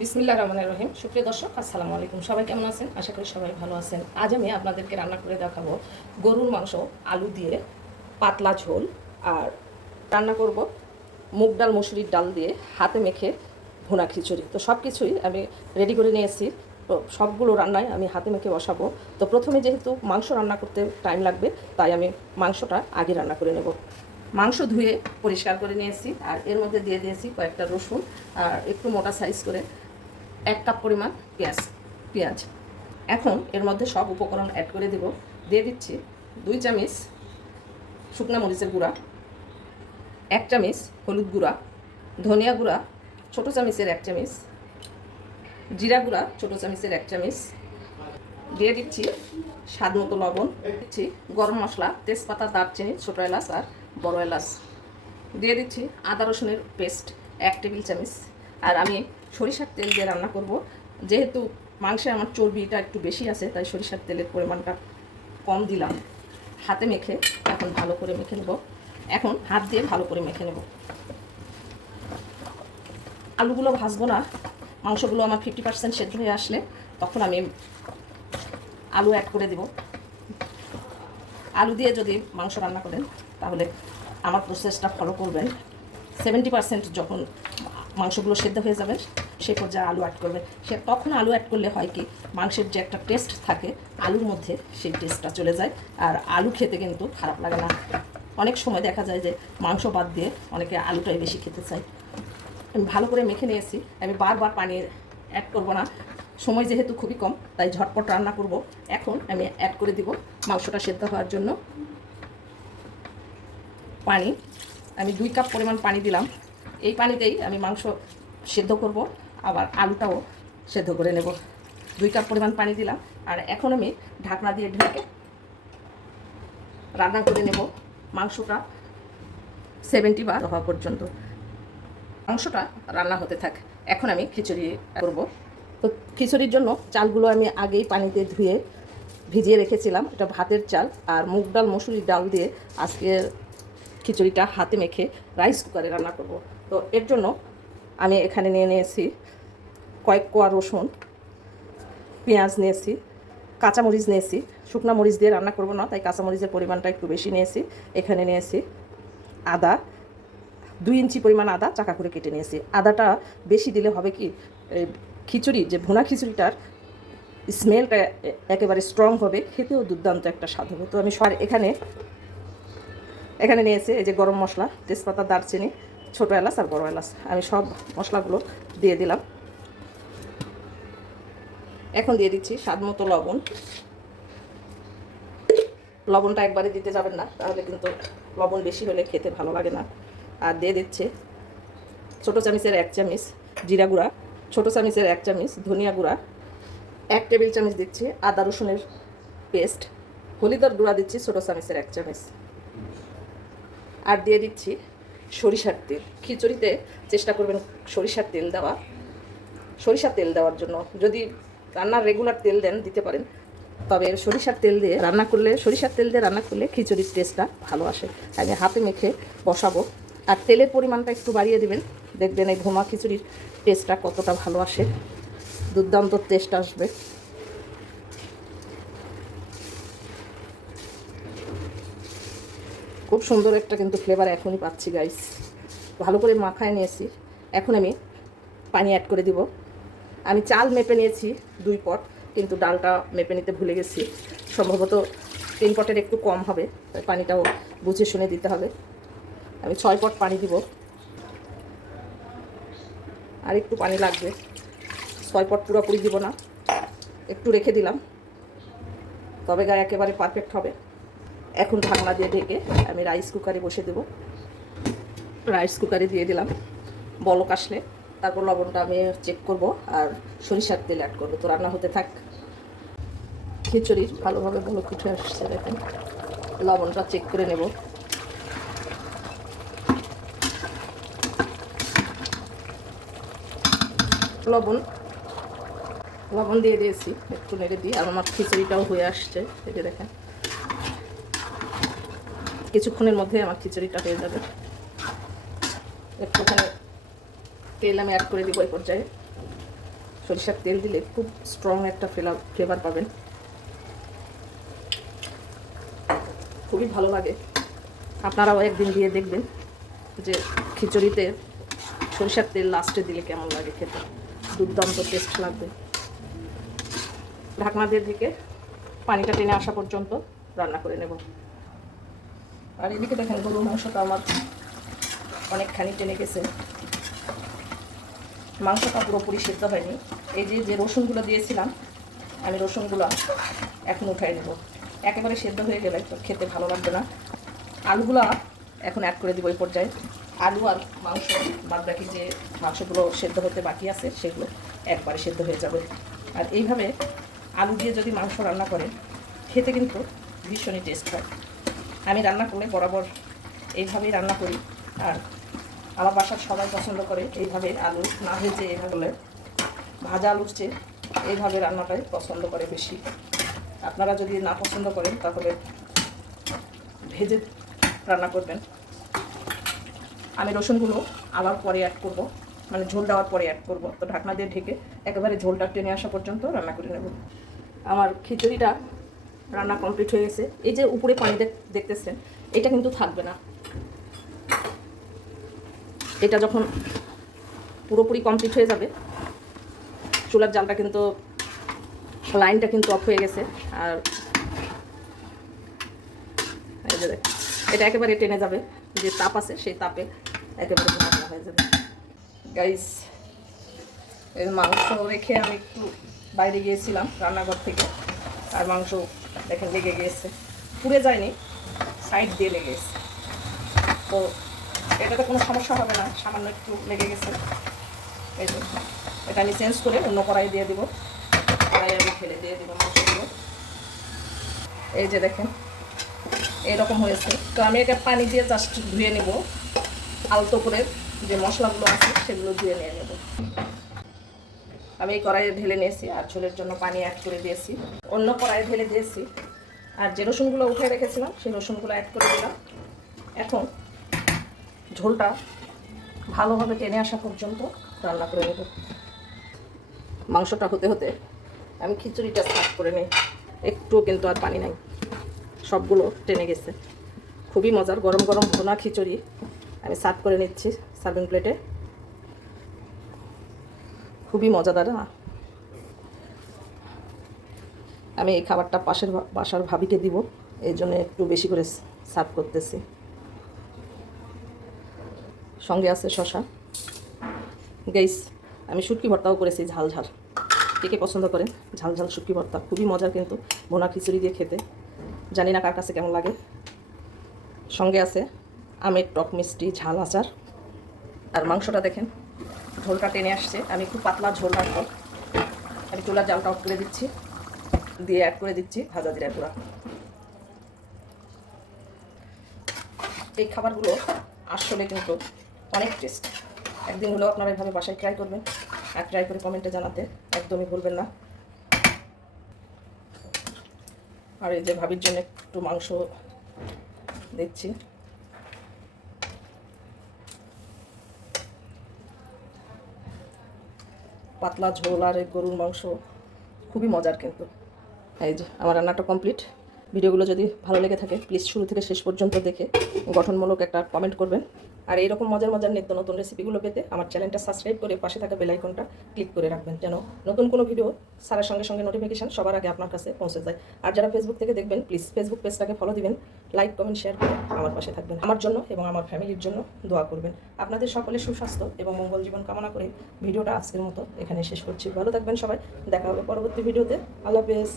বিসমিল্লা রহমানের রহিম। সুপ্রিয় দর্শক, আসসালামু আলাইকুম। সবাই কেমন আছেন? আশা করি সবাই ভালো আছেন। আজ আমি আপনাদেরকে রান্না করে দেখাবো গরুর মাংস, আলু দিয়ে পাতলা ঝোল আর রান্না করব মুগ ডাল, মুসুরির ডাল দিয়ে হাতে মেখে ভুনা খিচুড়ি। তো সব কিছুই আমি রেডি করে নিয়েছি। সবগুলো রান্নায় আমি হাতে মেখে বসাবো। তো প্রথমে যেহেতু মাংস রান্না করতে টাইম লাগবে, তাই আমি মাংসটা আগে রান্না করে নেব। মাংস ধুয়ে পরিষ্কার করে নিয়েছি আর এর মধ্যে দিয়ে দিয়েছি কয়েকটা রসুন আর একটু মোটা সাইজ করে এক কাপ পরিমাণ পেঁয়াজ। পেঁয়াজ। এখন এর মধ্যে সব উপকরণ অ্যাড করে দেব। দিয়ে দিচ্ছি দুই চামচ শুকনো মরিচের গুঁড়া, এক চামচ হলুদ গুঁড়া, ধনিয়া গুঁড়া, ছোটো চামচের এক চামচ, জিরা গুঁড়া, ছোটো চামচের এক চামচ, দিয়ে দিচ্ছি স্বাদ মতো লবণ দিচ্ছি গরম মশলা, তেজপাতা, দারচিনি, ছোটো এলাচ আর বড় এলাচ। দিয়ে দিচ্ছি আদা রসুনের পেস্ট এক টেবিল চামচ। আর আমি সরিষার তেল দিয়ে রান্না করব। যেহেতু মাংসে আমার চর্বিটা একটু বেশি আছে, তাই সরিষার তেলের পরিমাণটা কম দিলাম। হাতে মেখে এখন ভালো করে মেখে নেব। এখন হাত দিয়ে ভালো করে মেখে নেব। আলুগুলো ভাজবো না। মাংসগুলো আমার ফিফটি পার্সেন্ট সেদ্ধ হয়ে আসলে তখন আমি আলু অ্যাড করে দেব। আলু দিয়ে যদি মাংস রান্না করেন, তাহলে আমার প্রসেসটা ফলো করবেন। সেভেন্টি পার্সেন্ট যখন মাংসগুলো সেদ্ধ হয়ে যাবে সেই পর্যায়ে আলু অ্যাড করবে। সে তখন আলু অ্যাড করলে হয় কি, মাংসের যে একটা টেস্ট থাকে, আলুর মধ্যে সেই টেস্টটা চলে যায়। আর আলু খেতে কিন্তু খারাপ লাগে না। অনেক সময় দেখা যায় যে মাংস বাদ দিয়ে অনেকে আলুটাই বেশি খেতে চায়। আমি ভালো করে মেখে নিয়েছি। আমি বারবার পানি অ্যাড করব না। সময় যেহেতু খুবই কম, তাই ঝটপট রান্না করব। এখন আমি অ্যাড করে দিব মাংসটা সেদ্ধ হওয়ার জন্য। পানি, আমি দুই কাপ পরিমাণ পানি দিলাম। এই পানিতেই আমি মাংস সেদ্ধ করব, আবার আলুটাও সেদ্ধ করে নেব। দুই কাপ পরিমাণ পানি দিলাম, আর এখন আমি ঢাকনা দিয়ে ঢেকে রান্না করে নেব মাংসটা সেভেন্টি বার হওয়া পর্যন্ত। মাংসটা রান্না হতে থাক, এখন আমি খিচুড়ি করব। তো খিচুড়ির জন্য চালগুলো আমি আগেই পানিতে ধুয়ে ভিজিয়ে রেখেছিলাম, এটা ভাতের চাল, আর মুগ ডাল, মসুরির ডাল দিয়ে আজকের খিচুড়িটা হাতে মেখে রাইস কুকারে রান্না করব। তো এর জন্য আমি এখানে নিয়ে নিয়েছি কয়েক কোয়া রসুন, পেঁয়াজ নিয়েছি, কাঁচামরিচ নিয়েছি। শুকনা মরিচ দিয়ে রান্না করব না, তাই কাঁচামরিচের পরিমাণটা একটু বেশি নিয়েছি। এখানে নিয়েছি আদা, দুই ইঞ্চি পরিমাণ আদা চাকা করে কেটে নিয়েছি। আদাটা বেশি দিলে হবে কি খিচুড়ি, যে ভুনা খিচুড়িটার স্মেলটা একেবারে স্ট্রং হবে, খেতেও দুর্দান্ত একটা স্বাদ হবে। তো আমি সর এখানে এখানে নিয়েছি এই যে গরম মশলা, তেজপাতা, দারচিনি ছোটো এলাচ আর বড়ো এলাচ। আমি সব মশলাগুলো দিয়ে দিলাম। এখন দিয়ে দিচ্ছি স্বাদ মতো লবণ। লবণটা একবারে দিতে যাবেন না, তাহলে কিন্তু লবণ বেশি হলে খেতে ভালো লাগে না। আর দিয়ে দিচ্ছে ছোটো চামিচের এক চামিচ জিরা গুঁড়া, ছোটো চামিচের এক চামিচ ধনিয়া গুঁড়া, এক টেবিল চামচ দিচ্ছি আদা রসুনের পেস্ট, হলিদার গুঁড়া দিচ্ছি ছোটো চামিচের এক চামচ। আর দিয়ে দিচ্ছি সরিষার তেল। খিচুড়িতে চেষ্টা করবেন সরিষার তেল দেওয়া। সরিষার তেল দেওয়ার জন্য যদি রান্নার রেগুলার তেল দেন, দিতে পারেন। তবে সরিষার তেল দিয়ে রান্না করলে, সরিষার তেল দিয়ে রান্না করলে খিচুড়ির টেস্টটা ভালো আসে। আগে হাতে মেখে বসাবো। আর তেলের পরিমাণটা একটু বাড়িয়ে দেবেন। দেখবেন এই ঘুমা খিচুড়ির টেস্টটা কতটা ভালো আসে। দুর্দান্ত টেস্ট আসবে। খুব সুন্দর একটা কিন্তু ফ্লেভার এখনই পাচ্ছি গাইস ভালো করে মাখায় নিয়েছি। এখন আমি পানি অ্যাড করে দিব। আমি চাল মেপে নিয়েছি দুই পট কিন্তু ডালটা মেপে নিতে ভুলে গেছি। সম্ভবত তিন পটের একটু কম হবে, তাই পানিটাও বুঝে শুনে দিতে হবে। আমি ছয় পট পানি দিব। আর একটু পানি লাগবে। ছয় পট পুরোপুরি দিব না। একটু রেখে দিলাম। তবে গায়ে একেবারে পারফেক্ট হবে। এখন ঢাকনা দিয়ে ঢেকে আমি রাইস কুকারে বসে দেব। রাইস কুকারে দিয়ে দিলাম বলক আসলে। তারপর লবণটা আমি চেক করব আর সরিষার তেল অ্যাড করব। তো রান্না হতে থাক। খিচুড়ির ভালোভাবে বলক উঠে আসছে দেখেন। লবণটা চেক করে নেব। লবণ লবণ দিয়ে দিয়েছি, একটু নেড়ে দিই আর আমার খিচুড়িটাও হয়ে আসছে। এটা দেখেন। কিছুক্ষণের মধ্যে আমার খিচুড়িটা হয়ে যাবে। একটুখানি তেল আমি অ্যাড করে দিব এই পর্যায়ে। সরিষার তেল দিলে খুব স্ট্রং একটা ফ্লেভার ফ্লেভার পাবেন। খুবই ভালো লাগে। আপনারাও একদিন দিয়ে দেখবেন যে খিচুড়িতে সরিষার তেল লাস্টে দিলে কেমন লাগে খেতে। দুর্দান্ত টেস্ট লাগবে। ঢাকনা দিয়ে দিকে পানিটা টেনে আসা পর্যন্ত রান্না করে নেব। আর এদিকে দেখেন গরুর মাংসটা আমার অনেকখানি টেনে গেছে। মাংসটা পুরোপুরি সেদ্ধ হয়নি। এই যে যে রসুনগুলো দিয়েছিলাম, আমি রসুনগুলো এখন উঠাই নেব। একেবারে সেদ্ধ হয়ে গেলে খেতে ভালো লাগবে না। আলুগুলো এখন অ্যাড করে দিব এই পর্যায়ে। আলু আর মাংস বাদ বাকি যে মাংসগুলো সেদ্ধ হতে বাকি আছে, সেগুলো একবারে সেদ্ধ হয়ে যাবে। আর এইভাবে আলু দিয়ে যদি মাংস রান্না করে খেতে কিন্তু ভীষণই টেস্ট হয়। আমি রান্না করলে বরাবর এইভাবেই রান্না করি। আর আমার বাসার সবাই পছন্দ করে এইভাবে আলু না ভেজে এইভাবে ভাজা আলুর চেয়ে এইভাবে রান্নাটাই পছন্দ করে বেশি। আপনারা যদি না পছন্দ করেন তাহলে ভেজে রান্না করবেন। আমি রসুনগুলো আবার পরে অ্যাড করব। মানে ঝোল দেওয়ার পরে অ্যাড করব। তো ঢাকনা দিয়ে ঢেকে একেবারে ঝোলটা টেনে আসা পর্যন্ত রান্না করে নেব। আমার খিচুড়িটা রান্না কমপ্লিট হয়ে গেছে। এই যে উপরে পানি দেখতেছেন, এটা কিন্তু থাকবে না। এটা যখন পুরোপুরি কমপ্লিট হয়ে যাবে, চুলার জালটা কিন্তু লাইনটা কিন্তু অফ হয়ে গেছে। আর এটা একেবারে টেনে যাবে, যে তাপ আছে সেই তাপে একেবারে রান্না হয়ে যাবে। গাইস এর মাংস রেখে আমি একটু বাইরে গিয়েছিলাম রান্নাঘর থেকে। আর মাংস দেখেন, লেগে গিয়েছে পুড়ে যায়নি সাইড দিয়ে লেগে গেছে। তো এটাতে কোনো সমস্যা হবে না, সামান্য একটু লেগে গেছে। এই এটা আমি চেঞ্জ করে অন্য কড়াই দিয়ে দিব। কড়াই আমি ফেলে দিয়ে দিব মাংসগুলো এই যে দেখেন, এরকম হয়েছে। তো আমি এটা পানি দিয়ে জাস্ট ধুয়ে নেব। আলতো করে যে মশলাগুলো আছে, সেগুলো ধুয়ে নিয়ে নেব। আমি এই কড়াইয়ে ঢেলে নিয়েছি আর ঝোলের জন্য পানি অ্যাড করে দিয়েছি। অন্য কড়াইয়ে ঢেলে দিয়েছি। আর যে রসুনগুলো উঠে রেখেছিলাম, সেই রসুনগুলো অ্যাড করে দিলাম। এখন ঝোলটা ভালোভাবে টেনে আসা পর্যন্ত রান্না করে নেব। মাংসটা হতে হতে আমি খিচুড়িটা সার্ভ করে নিই। একটুও কিন্তু আর পানি নাই। সবগুলো টেনে গেছে। খুবই মজার, গরম গরম ভোনা খিচুড়ি আমি সার্ভ করে নিচ্ছি সার্ভিং প্লেটে খুবই মজাদার আমি এই খাবারটা পাশের বাসার ভাবিকে দিব এই জন্য একটু বেশি করে সার্ভ করতেছি। সঙ্গে আছে শশা। গেইস আমি শুটকি ভর্তাও করেছি, ঝাল ঝাল। কে কে পছন্দ করেন ঝাল ঝাল শুটকি ভর্তা, খুবই মজার কিন্তু, ভোনা খিচুড়ি দিয়ে খেতে। জানি না কার কাছে কেমন লাগে। সঙ্গে আছে আমের টক মিষ্টি, ঝাল আচার। আর মাংসটা দেখেন ঝোলটা টেনে আসছে। আমি খুব পাতলা ঝোল রাখব আমি চুলার জালটা অফ করে দিচ্ছি। দিয়ে অ্যাড করে দিচ্ছি ভাজা জিরা গুঁড়া। এই খাবারগুলো আসলে কিন্তু অনেক টেস্ট একদিন হলেও আপনারা এভাবে বাসায় ট্রাই করবেন। আর ট্রাই করে কমেন্টে জানাতে একদমই ভুলবেন না। আর এই যে ভাবির জন্য একটু মাংস দিচ্ছি। পাতলা ঝোল আর গরুর মাংস, খুবই মজার কিন্তু। এই যে, আমার রান্নাটা কমপ্লিট ভিডিওগুলো যদি ভালো লেগে থাকে প্লিজ শুরু থেকে শেষ পর্যন্ত দেখে গঠনমূলক একটা কমেন্ট করবেন। আর এইরকম মজার মজার নিত্য নতুন রেসিপিগুলো পেতে আমার চ্যানেলটা সাবস্ক্রাইব করে পাশে থাকা বেল আইকনটা ক্লিক করে রাখবেন। যেন নতুন কোনো ভিডিও সারার সঙ্গে সঙ্গে নোটিফিকেশান সবার আগে আপনার কাছে পৌঁছে যায়। আর যারা ফেসবুক থেকে দেখবেন প্লিজ ফেসবুক পেজটাকে ফলো দিবেন লাইক কমেন্ট শেয়ার করে আমার পাশে থাকবেন। আমার জন্য এবং আমার ফ্যামিলির জন্য দোয়া করবেন। আপনাদের সকলের সুস্বাস্থ্য এবং মঙ্গল জীবন কামনা করে ভিডিওটা আজকের মতো এখানে শেষ করছি। ভালো থাকবেন সবাই। দেখা হবে পরবর্তী ভিডিওতে আল্লাহ হাফেজ।